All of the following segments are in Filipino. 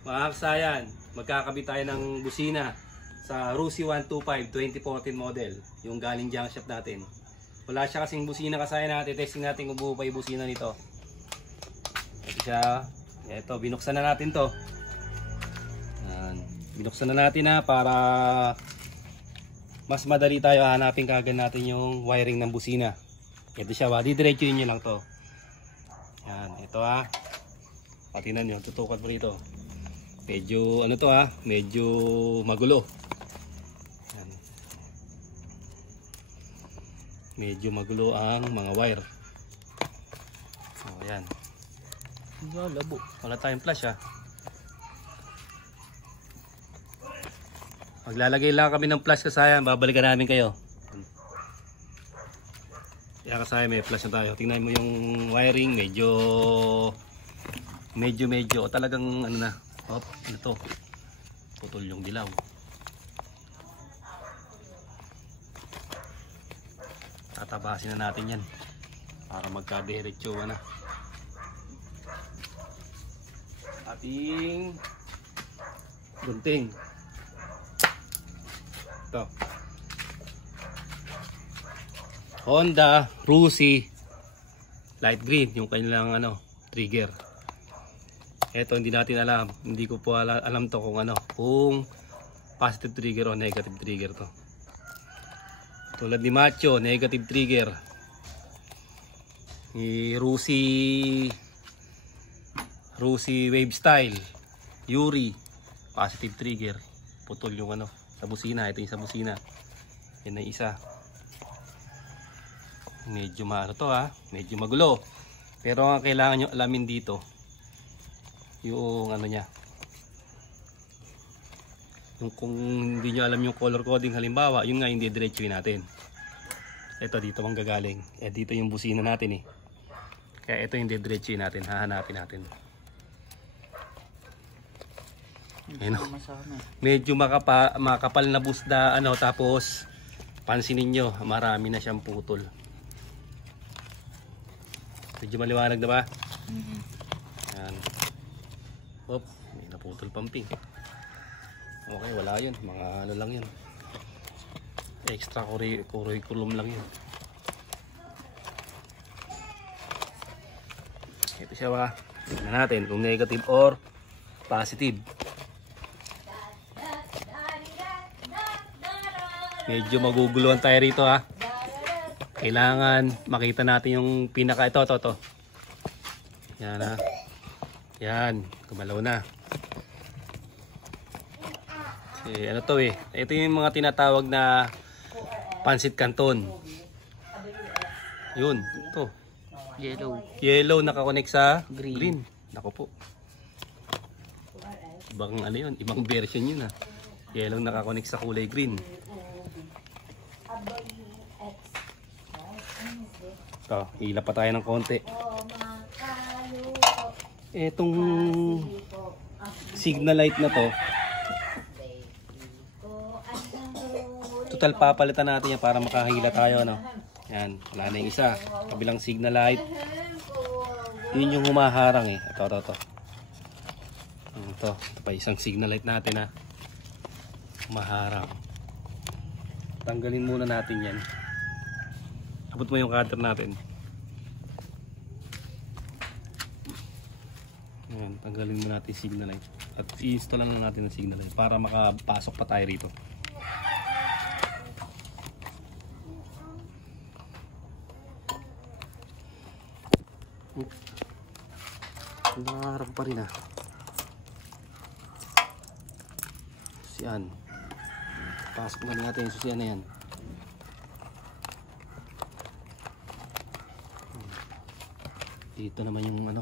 Mga kasayan, magkakabit tayo ng busina sa Rusi 125 2014 model, yung galing junk shop natin. Wala siya kasing busina kasayan natin, testing natin kung buo pa yung busina nito. Ito siya, ito binuksan na natin to. Yan. Binuksan na natin para mas madali tayo hanapin kagad natin yung wiring ng busina. Ito siya, didiretsuhin nyo lang to. Yan, ito patinan nyo, tutukan mo rito. Medyo ano to medyo magulo. Yan. Medyo magulo ang mga wire. So ayan. Labo. Wala tayong flash Maglalagay lang kami ng flash kasayan, babalikan namin kayo. Kaya kasayan may flash na tayo. Tingnan mo yung wiring, medyo talagang ano na. Ano to? Putol yung dilaw. Tatabasin na natin yan para magka-diretso na. Ating gunting. Ito. Honda Rusi light green yung kanilang trigger. Ito hindi natin alam, hindi ko po alam to kung positive trigger o negative trigger to. Tulad ni Macho, negative trigger. Ni Rusi Wave Style, Yuri, positive trigger. Putol yung sa busina, ito yung sa busina. Yan ay isa. Medyo medyo magulo. Pero ang kailangan nyo alamin dito, yung niya, yung kung hindi nyo alam yung color coding halimbawa, yun nga hindi diretsuin natin. Ito dito manggagaling, dito yung busina natin kaya ito hindi diretsuin natin, hahanapin natin. Medyo makapal na busda tapos pansinin nyo, marami na siyang putol. Medyo maliwanag na ba? Yan. May naputol pamping. Okay, wala yun. Mga lang yun. Extra curriculum lang yun. Ito siya tingnan natin kung negative or positive. Medyo maguguluhan tayo rito Kailangan makita natin yung pinaka ito. Yan Yan, gumalaw na. Ano to ito yung mga tinatawag na pansit canton. Yun, ito. Yellow nakakonect sa green. Nako po. Ibang yun, ibang version yun Yellow nakakonect sa kulay green. Ito, ilap pa tayo ng konti. Etong signal light na to, total papalitan natin yan para makahila tayo Yan, wala na yung isa. Kabilang signal light, yun yung humaharang Ito pa isang signal light natin humaharang. Tanggalin muna natin yan. Abot mo yung cutter natin. Ayan, tanggalin mo natin yung signal light at i-install lang natin ang signal light para makapasok pa tayo rito. Nakaharap pa rin Susian. Pasok na natin yung susian na yan. Dito naman yung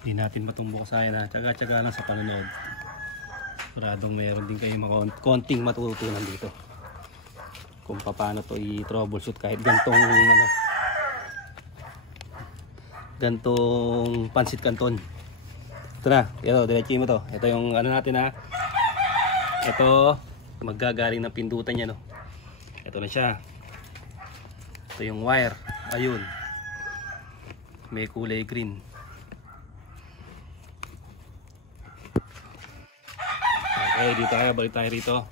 hindi natin matumbo kasayan tsaga-tsaga lang sa panonood. Siguradong mayroon din kayong konting matutunan dito kung paano to i-troubleshoot kahit gantong pansit canton. Ito na, diretsuhin mo to. Ito yung natin Ito maggagaling ng pindutan niya Ito na siya. Ito yung wire. Ayun. May kulay green. Okay, dito tayo. Balik tayo rito.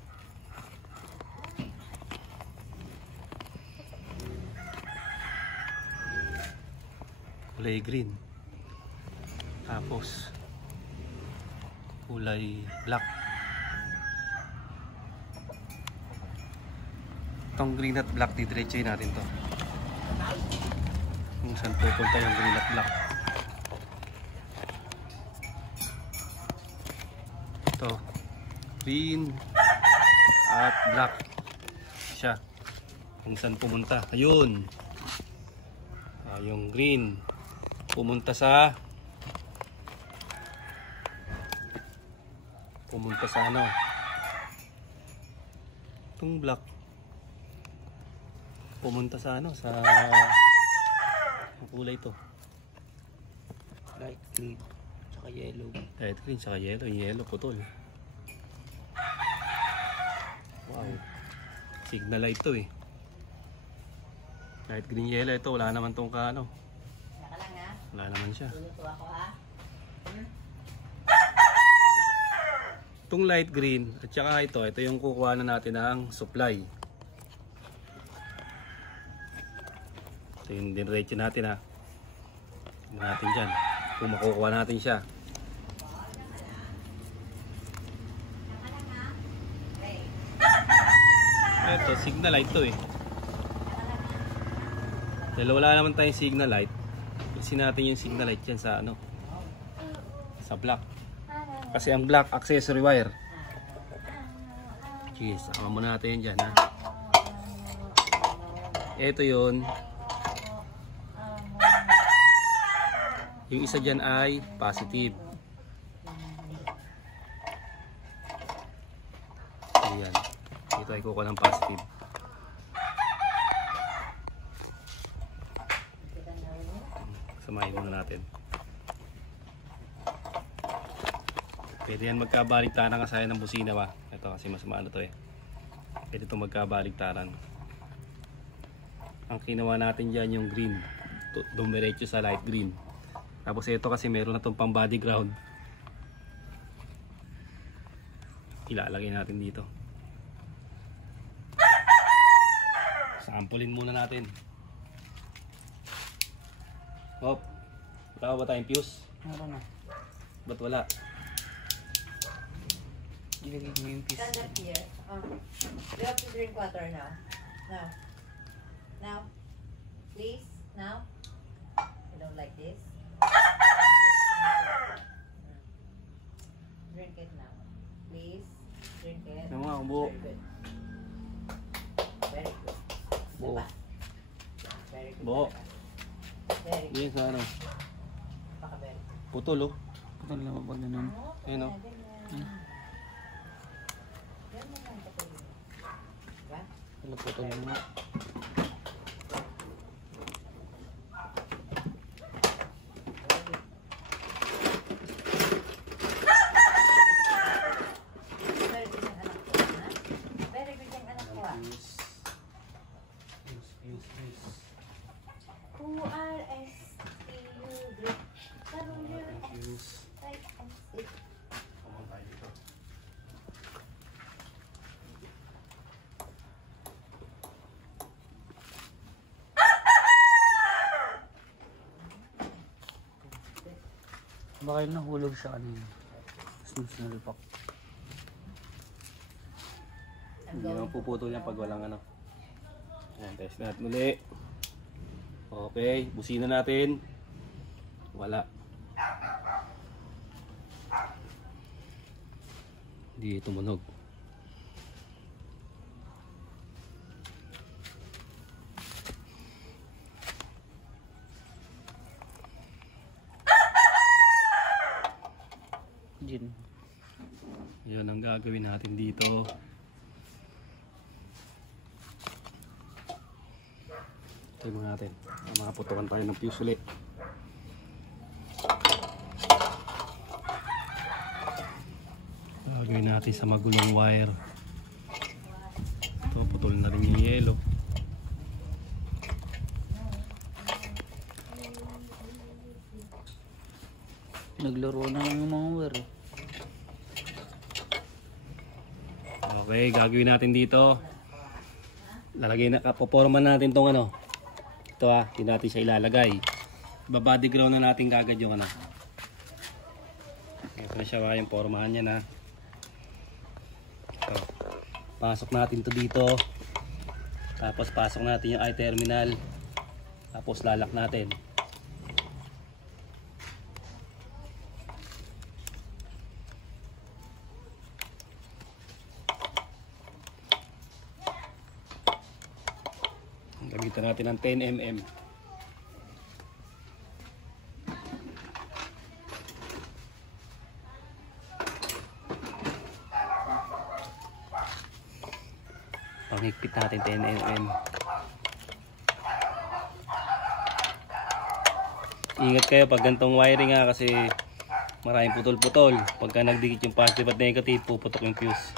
Kulay green. Tapos kulay black. Itong green at black, didiretsoy natin to. Kung saan pupunta yung green at black. Ito. Green at black. Siya. Kung saan pumunta. Ayun. Yung green. Pumunta sa ano. Itong black. Pumunta sa ano, sa kulay ito. Light green, tsaka yellow. Light green, tsaka yellow. Yung yellow, putol. Wow. Signal light to eh. Light green, yellow. Ito, wala naman tong ano. Wala naman siya. Itong light green, at saka ito yung kukuha na natin ng supply. Ito yung diretso natin ha. Tingnan natin dyan. Kung makukuha natin siya. Ito, signal light to eh. Dahil wala naman tayong signal light, fixin natin yung signal light dyan sa ano, sa black. Kasi ang black, accessory wire. Cheers, saka muna natin yan dyan ha. Ito yun. Yung isa dyan ay positive. Ayan. Ito ay kukuha ng positive. Samahin muna natin. Pwede yan magkabaliktaran kasi ng busina ba. Ito kasi mas maano to eh. Pwede itong magkabaliktaran. Ang kinuha natin dyan yung green. Dumiretso sa light green. Tapos ito kasi meron na itong pang body ground. Ilalagay natin dito. Sampulin muna natin. Hop. Wala ba tayong fuse? Meron na. Ba't wala? Ilagay mo yung piece. Stand up here. You have to drink water now. Now. Now. Please. Now. You don't like this? Drink it now. Please. Drink it. Ano nga, buo. Very good. Very good. Buo. Very good. Buo. Very good. Yes, ano? Paka-very good. Putol oh. Putol na pag ganun. Ayun oh. Wala putol na nga. Baka yun nahulog siya kanina. Tapos nalpak. Hindi naman puputol yan pag walang ano. Ayan, test natin muli. Okay, busina natin. Wala. Hindi tumunog. Diyan. Yun ang gagawin natin dito. Ito mo natin. Makaputukan tayo ng fuse ulit. Gagawin natin sa magulong wire. Ito, putol na rin yung yellow. Naglaro na lang yung mga wire. Okay, gagawin natin dito. Lalagay na, kapoporma natin tong ano. Ito hindi natin siya ilalagay. Babody ground na natin kagad yung ano. Ito na siya yung pormahan niya na. Ito. Pasok natin to dito. Tapos pasok natin yung i-terminal. Tapos lalak natin. Gamitan natin ng 10mm. Panghigpit natin 10mm. Ingat kayo pag gantong wiring kasi maraming putol-putol. Pagka nagdikit yung positive at negative, puputok yung fuse.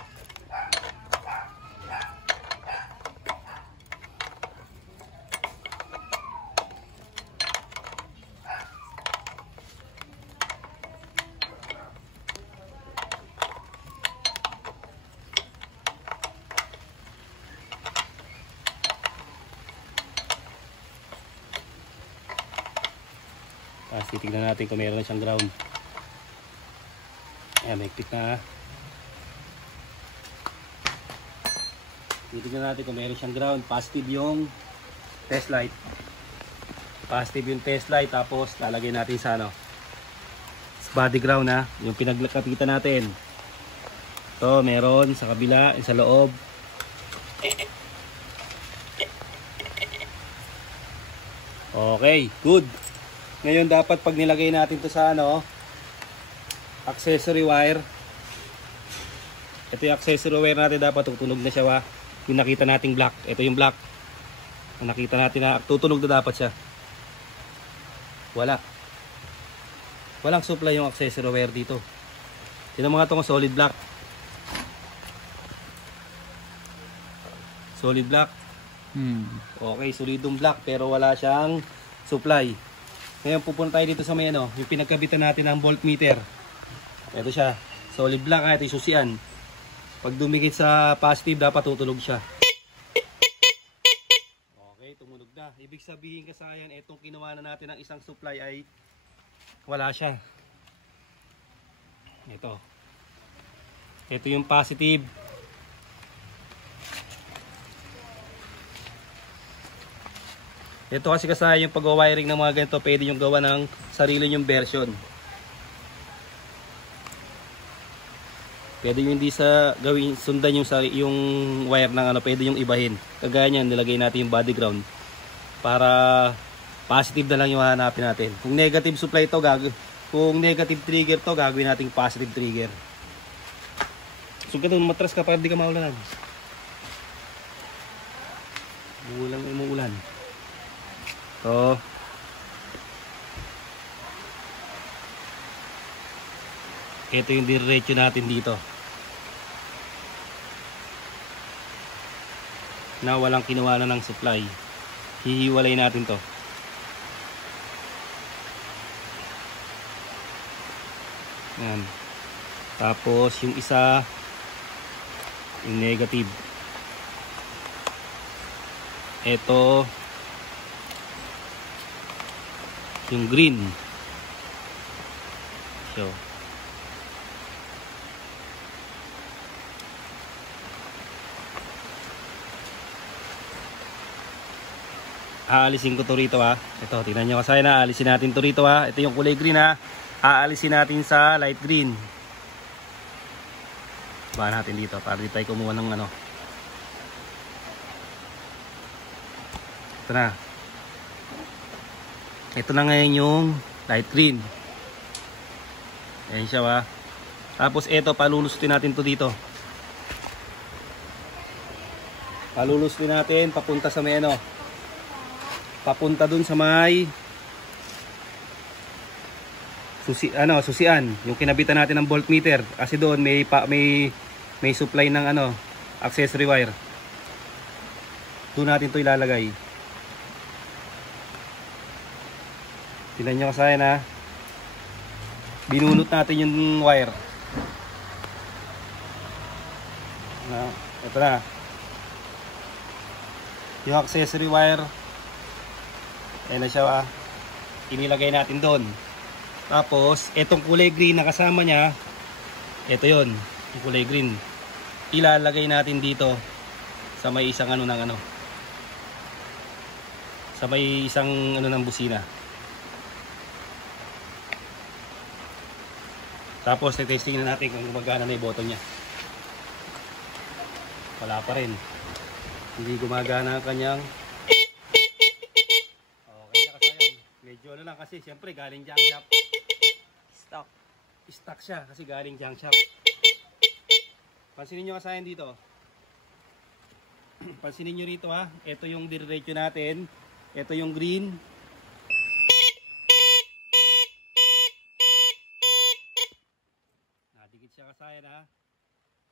Tapos titignan natin kung meron na siyang ground. Ayan, mahigpit na. Titignan natin kung meron siyang ground. Positive yung test light. Positive yung test light. Tapos lalagay natin sa ano, body ground yung pinagkapitan natin. Ito meron sa kabila, sa loob. Okay, good. Ngayon dapat pag nilagay natin to sa ano, accessory wire. Ito yung accessory wire natin, dapat tutunog na siya yung nakita nating black. Ito yung black. Yung nakita natin na tutunog na dapat siya. Walang supply yung accessory wire dito. Ito mga itong solid black. Solid black. Okay, solidong black pero wala siyang supply. Ngayon pupunta tayo dito sa may ano, yung pinagkabitan natin ng voltmeter. Ito siya, solid black ito yung susian. Pag dumikit sa positive dapat tutunog siya. Okay, tumunog na. Ibig sabihin kasayan, itong kinuha na natin ng isang supply ay wala siya. Ito yung positive. Ito kasi yung pag-wiring ng mga ganito, pwede yung gawa ng sarili nyong version. Pwede yung hindi sundan yung wire ng ano, pwede yung ibahin. Kagaya niyan, nilagay natin yung body ground para positive na lang yung hahanapin natin. Kung negative supply to, kung negative trigger to, gagawin natin positive trigger. So ganun, matras ka para di ka maulanan. Umuulan. So, ito yung diretso natin dito na walang kinuha na ng supply. Hihiwalay natin to. Yan. Tapos yung isa, yung negative. Ito yung green. So aalisin ko to rito Ito, tingnan nyo kasi aalisin natin to rito Ito yung kulay green aalisin natin sa light green. Bahan natin dito para di tayo kumuha ng ano. Ito na. Ito na ngayon yung light green. Ayan siya Tapos ito, palulusutin natin to dito. Palulusutin natin papunta sa may ano. Papunta dun sa may susian, yung kinabitan natin ng voltmeter kasi doon may supply ng ano, accessory wire. Doon natin to ilalagay. Tingnan nyo kasayan binunot natin yung wire. Ito na. Yung accessory wire. Ayan na siya. Inilagay natin doon. Tapos, itong kulay green na kasama niya, ito yon, yung kulay green. Ilalagay natin dito sa may isang ano ng ano. Sa may isang ano ng busina. Tapos, testing na natin kung gumagana na yung button niya. Wala pa rin. Hindi gumagana ang kanyang. Okay na kasayan. Medyo ano lang kasi siyempre galing junk shop. Stock siya kasi galing junk shop. Pansinin nyo kasayan dito. Pansinin nyo rito ha. Ito yung diretso natin. Ito yung green. Nadikit siya kasayan ha.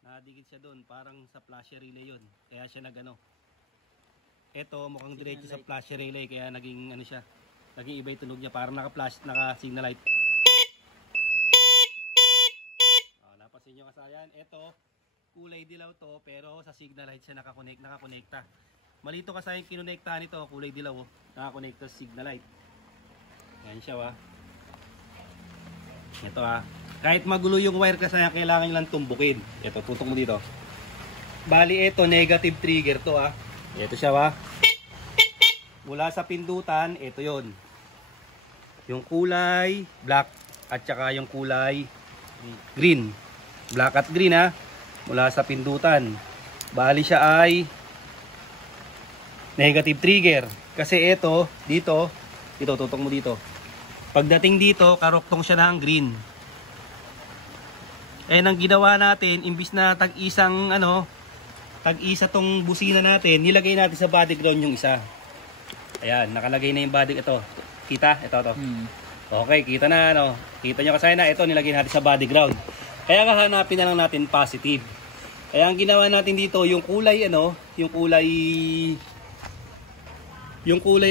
Nadikit siya doon. Parang sa flasher relay yun. Kaya siya nagano. Ito mukhang diretso sa flasher relay. Kaya naging ano siya. Naging iba yung tunog niya. Parang naka-flash, naka-signal light. Napasin nyo kasayan. Ito, kulay dilaw to. Pero sa signal light siya nakakonekta. Malito kasayan kinonektahan ito. Kulay dilaw. Nakakonekta sa signal light. Yan siya ha. Ito ha. Kahit magulo yung wire kasayan, kailangan nyo lang tumbukin. Ito, tutok mo dito. Bali ito, negative trigger to ha. Ito siya ha. Mula sa pindutan, ito yon. Yung kulay black at saka yung kulay green. Black at green ha. Mula sa pindutan. Bali siya ay negative trigger. Kasi ito, dito, tutok mo dito. Pagdating dito, karoktong siya ng green. Eh, ang ginawa natin, imbis na tag-isang ano, tag-isa tong busina natin, nilagay natin sa body ground yung isa. Ayan, nakalagay na yung body, ito. Kita? Ito, ito. Okay, kita na, ano. Kita nyo kasi na, ito, nilagay natin sa body ground. Kaya hahanapin na lang natin positive. Kaya ang ginawa natin dito, yung kulay, ano, yung kulay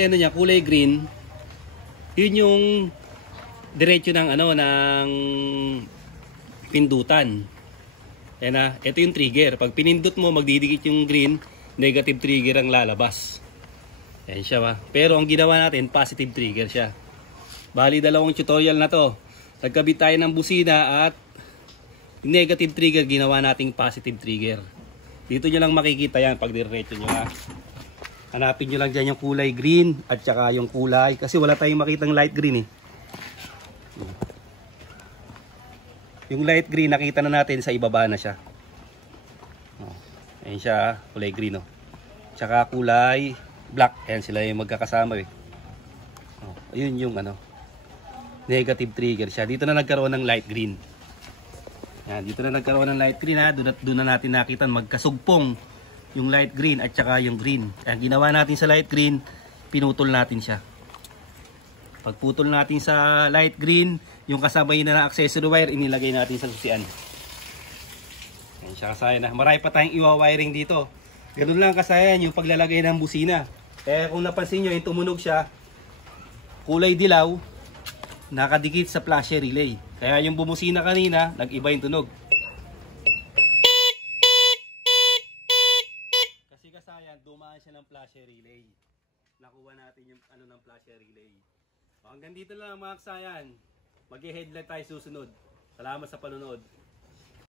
ano niya, kulay green, yun yung diretso ng, ano, ng pindutan. Ayan na, ito yung trigger. Pag pinindot mo, magdidikit yung green, negative trigger ang lalabas. Ayan siya ba. Pero ang ginawa natin, positive trigger siya. Bali, dalawang tutorial na to. Nagkabit tayo ng busina at yung negative trigger, ginawa nating positive trigger. Dito nyo lang makikita yan pag diretso nyo ha. Hanapin nyo lang dyan yung kulay green at saka yung kulay. Kasi wala tayong makitang light green eh. Yung light green, nakita na natin sa ibaba na siya. Ayan siya, kulay green. Tsaka kulay black. Ayan sila yung magkakasama eh. Ayun yung ano, negative trigger siya. Dito na nagkaroon ng light green. Ayan, dito na nagkaroon ng light green ha. Doon na natin nakita magkasugpong yung light green at saka yung green. Ayan, ginawa natin sa light green, pinutol natin siya. Pagputol natin sa light green, yung kasabay na ng accessory wire, inilagay natin sa susian. Ayan siya kasayan na. Marami pa tayong iwa-wiring dito. Ganun lang kasayan yung paglalagay ng busina. Kaya kung napansin nyo, yung tumunog siya, kulay dilaw, nakadikit sa flasher relay. Kaya yung bumusina kanina, nag-iba yung tunog. Kasi kasayan, dumaan siya ng flasher relay. Nakuha natin yung ano ng flasher relay. Hanggang dito lang mga kasayan. Mag-headlight tayo susunod. Salamat sa panonood.